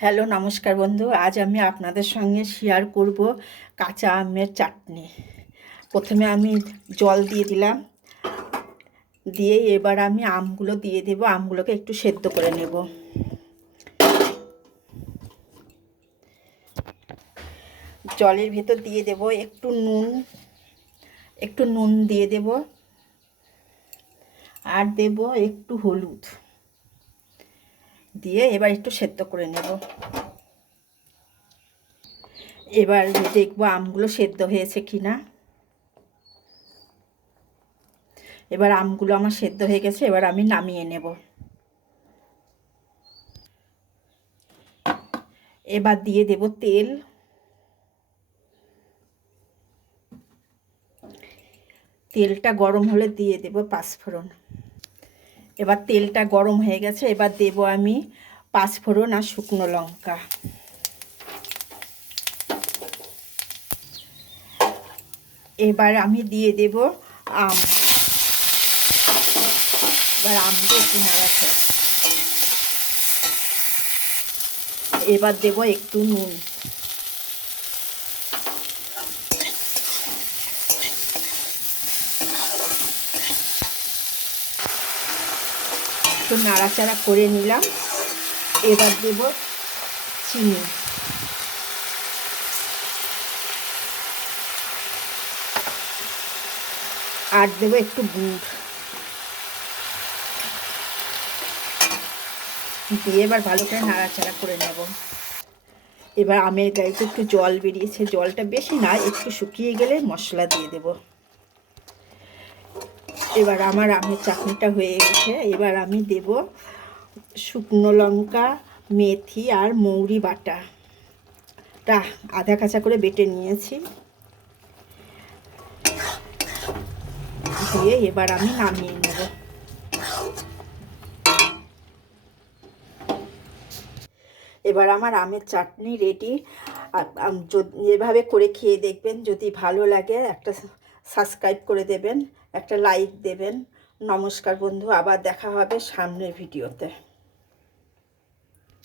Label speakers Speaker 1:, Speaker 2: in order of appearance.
Speaker 1: Hello, নমস্কার বন্ধু। আজ আমি আপনাদের সঙ্গে শেয়ার করব কাঁচা আমের চাটনি। প্রথমে আমি জল দিয়ে দিলাম। দিয়ে এবার আমি আমগুলো দিয়ে দেব। আমগুলোকে একটু সেদ্ধ করে নেব। জলের ভেতর দিয়ে দেব একটু নুন। একটু নুন দিয়ে দেব। আর দেব একটু হলুদ। দিয়ে এবার একটু সেদ্ধ করে নেব। এবার দেখব আমগুলো সেদ্ধ হয়েছে কি না এবার আমগুলো আমার সেদ্ধ হয়ে গেছে, এবার আমি নামিয়ে নেব। এবার দিয়ে দেব তেল। তেলটা গরম হলে দিয়ে দেব পাঁচফোড়ন। এবার তেলটা গরম হয়ে গেছে, এবার দেব আমি পাঁচফোড়ন আর শুকনো লঙ্কা। এবার আমি দিয়ে দেব আম। এবার আমকে একটু এবার দেব একটু নুন। একটু নাড়াচাড়া করে নিলাম। এবার দেব চিনি। আর দেবো একটু গুড়। দিয়ে এবার ভালো করে নাড়াচাড়া করে নেব। এবার আমের গাড়িতে একটু জল বেরিয়েছে, জলটা বেশি না, একটু শুকিয়ে গেলে মশলা দিয়ে দেব। এবার আমার আমের চাটনিটা হয়ে গেছে। এবার আমি দেব শুকনো লঙ্কা, মেথি আর মৌরি বাটা। তা আধা কাঁচা করে বেটে নিয়েছি। দিয়ে এবার আমি নামিয়ে নেব। এবার আমার আমের চাটনি রেডি এভাবে করে খেয়ে দেখবেন যদি ভালো লাগে একটা সাবস্ক্রাইব করে দেবেন একটা লাইক দেবেন। নমস্কার বন্ধু আবার দেখা হবে সামনের ভিডিওতে।